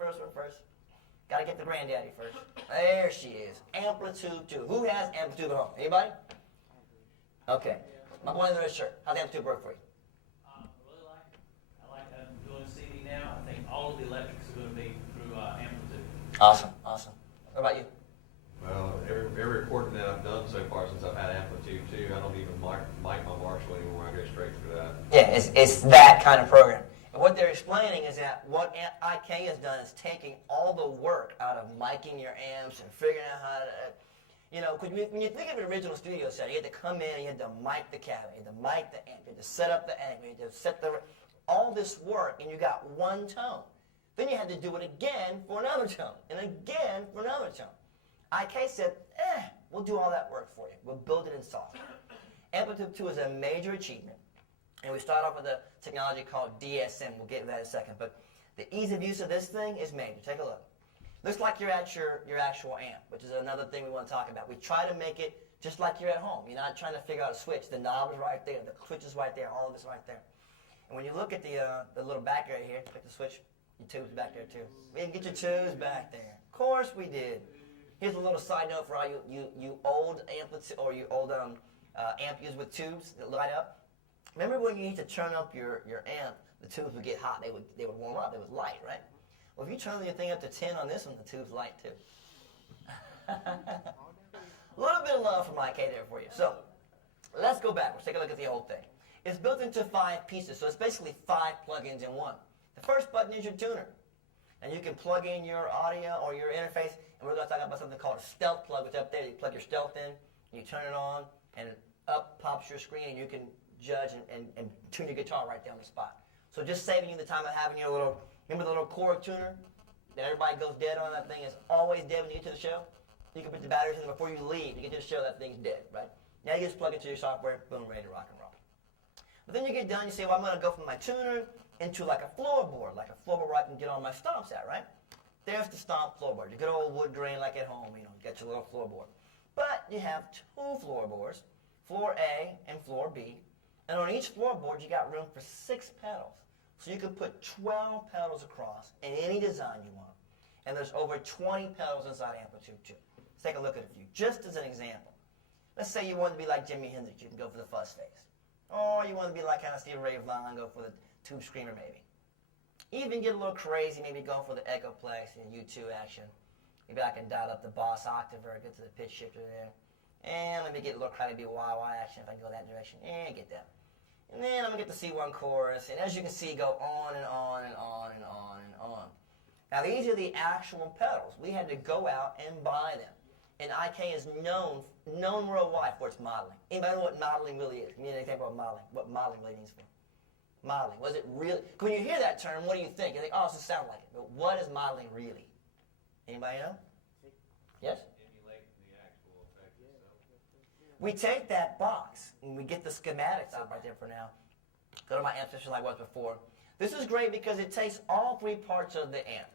first. Got to get the granddaddy first. There she is. Amplitube 2. Who has Amplitube at home? Anybody? Okay. My boy in the red shirt. How's Amplitube work for you? I really like it. I like that I'm doing CD now. I think all of the electrics are going to be through Amplitube. Awesome. What about you? Well, every recording that I've done so far since I've had Amplitube 2, I don't even mic my Marshall anymore. I go straight through that. Yeah, it's that kind of program. And what they're explaining is that what IK has done is taking all the work out of miking your amps and figuring out how to, when you think of an original studio set, you had to come in and you had to mic the cabinet, you had to mic the amp, you had to set up the amp, you had to set all this work, and you got one tone. Then you had to do it again for another tone, and again for another tone. IK said, we'll do all that work for you. We'll build it in software. Amplitube 2 is a major achievement. And we start off with a technology called DSM. We'll get to that in a second. But the ease of use of this thing is major. Take a look. Looks like you're at your actual amp, which is another thing we want to talk about. We try to make it just like you're at home. You're not trying to figure out a switch. The knob is right there. The switch is right there. All of it's right there. And when you look at the little back area here, click the switch, your tube's back there too. We didn't get your tubes back there. Of course we did. Here's a little side note for all you old amplitude or you old amp users with tubes that light up. Remember when you need to turn up your amp, the tubes would get hot. They would warm up. They would light, right? Well, if you turn your thing up to 10 on this one, the tubes light too. A little bit of love from IK there for you. So let's go back. Let's take a look at the whole thing. It's built into 5 pieces, so it's basically 5 plugins in one. The first button is your tuner. And you can plug in your audio or your interface, and we're going to talk about something called a stealth plug, which up there, you plug your stealth in, you turn it on, and up pops your screen, and you can judge and tune your guitar right there on the spot. So just saving you the time of having your little, remember the little Korg tuner that everybody goes dead on? That thing is always dead when you get to the show. You can put the batteries in before you leave. You get to the show, that thing's dead, right? Now you just plug it to your software, boom, ready to rock and roll. But then you get done, you say, well, I'm going to go from my tuner into like a floorboard where I can get all my stomps at, right? There's the stomp floorboard, your good old wood grain like at home, you get your little floorboard. But you have 2 floorboards, floor A and floor B, and on each floorboard you got room for 6 pedals. So you can put 12 pedals across in any design you want. And there's over 20 pedals inside Amplitube 2. Let's take a look at a few, just as an example. Let's say you want to be like Jimi Hendrix, you can go for the fuzz face. Or you want to be like kind of Stevie Ray Vaughan, go for the tube screamer maybe. Even get a little crazy, maybe go for the Echoplex and U2 action. Maybe I can dial up the boss octave or get to the pitch shifter there. And let me get a little kind of wah-wah action if I can go that direction. And get that. And then I'm going to get the C1 chorus. And as you can see, go on and on and on and on and on. Now these are the actual pedals. We had to go out and buy them. And IK is known worldwide for its modeling. Anybody know what modeling really is? Give me an example of modeling. What modeling really means for? Modeling. Was it really? When you hear that term, what do you think? You think, oh, it doesn't sound like it. But what is modeling really? Anybody know? Yes? Emulate the actual effect itself. We take that box and we get the schematics out right there for now. Go to my amp session like I was before. This is great because it takes all 3 parts of the amp.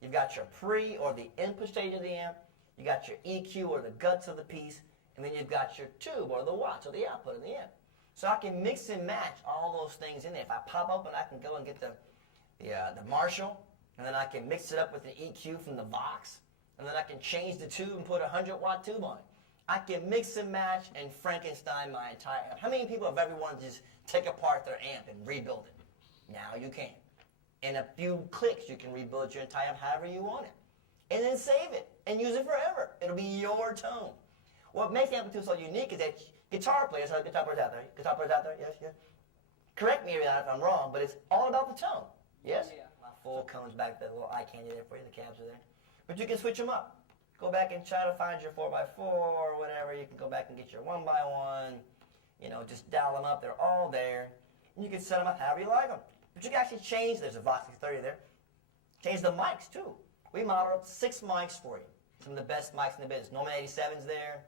You've got your pre or the input stage of the amp. You got your EQ or the guts of the piece. And then you've got your tube or the watts or the output of the amp. So I can mix and match all those things in there. If I pop open, I can go and get the Marshall, and then I can mix it up with the EQ from the Vox, and then I can change the tube and put a 100-watt tube on it. I can mix and match and Frankenstein my entire amp. How many people have ever wanted to just take apart their amp and rebuild it? Now you can. In a few clicks, you can rebuild your entire amp however you want it. And then save it and use it forever. It'll be your tone. What makes Amplitube so unique is that guitar players out there, yes. Correct me if I'm wrong, but it's all about the tone. Yes? Yeah. My full cones back there, the little eye candy there for you, the cabs are there. But you can switch them up. Go back and try to find your 4x4 or whatever. You can go back and get your 1x1. Just dial them up. They're all there. And you can set them up however you like them. But you can actually change, there's a Vox 630 there. Change the mics too. We modeled up 6 mics for you. Some of the best mics in the business. Norman 87's there.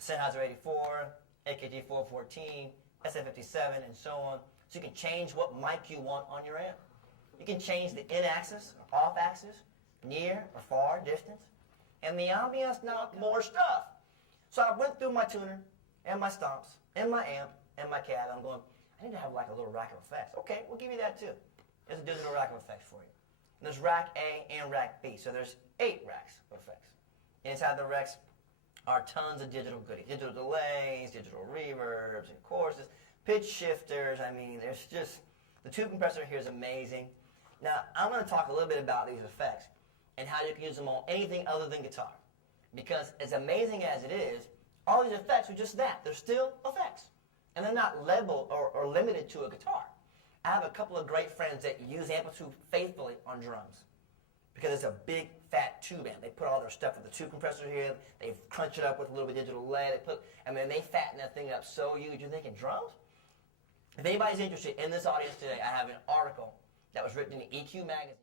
Sennheiser 84, AKG 414, SF57, and so on. So you can change what mic you want on your amp. You can change the in-axis, off-axis, near or far, distance. And the ambience, now more stuff. So I went through my tuner, and my stomps, and my amp, and my cab. I'm going, I need to have like a little rack of effects. Okay, we'll give you that too. There's a digital rack of effects for you. And there's rack A and rack B. So there's 8 racks of effects. Inside the racks are tons of digital goodies. Digital delays, digital reverbs and choruses, pitch shifters. I mean, there's just, the tube compressor here is amazing. Now, I'm going to talk a little bit about these effects and how you can use them on anything other than guitar. Because as amazing as it is, all these effects are just that. They're still effects. And they're not labeled or limited to a guitar. I have a couple of great friends that use Amplitube faithfully on drums because it's a big, fat tube amp. They put all their stuff in the tube compressor here. They crunch it up with a little bit of digital delay. And then they fatten that thing up so huge. You're thinking, drums? If anybody's interested in this audience today, I have an article that was written in EQ magazine.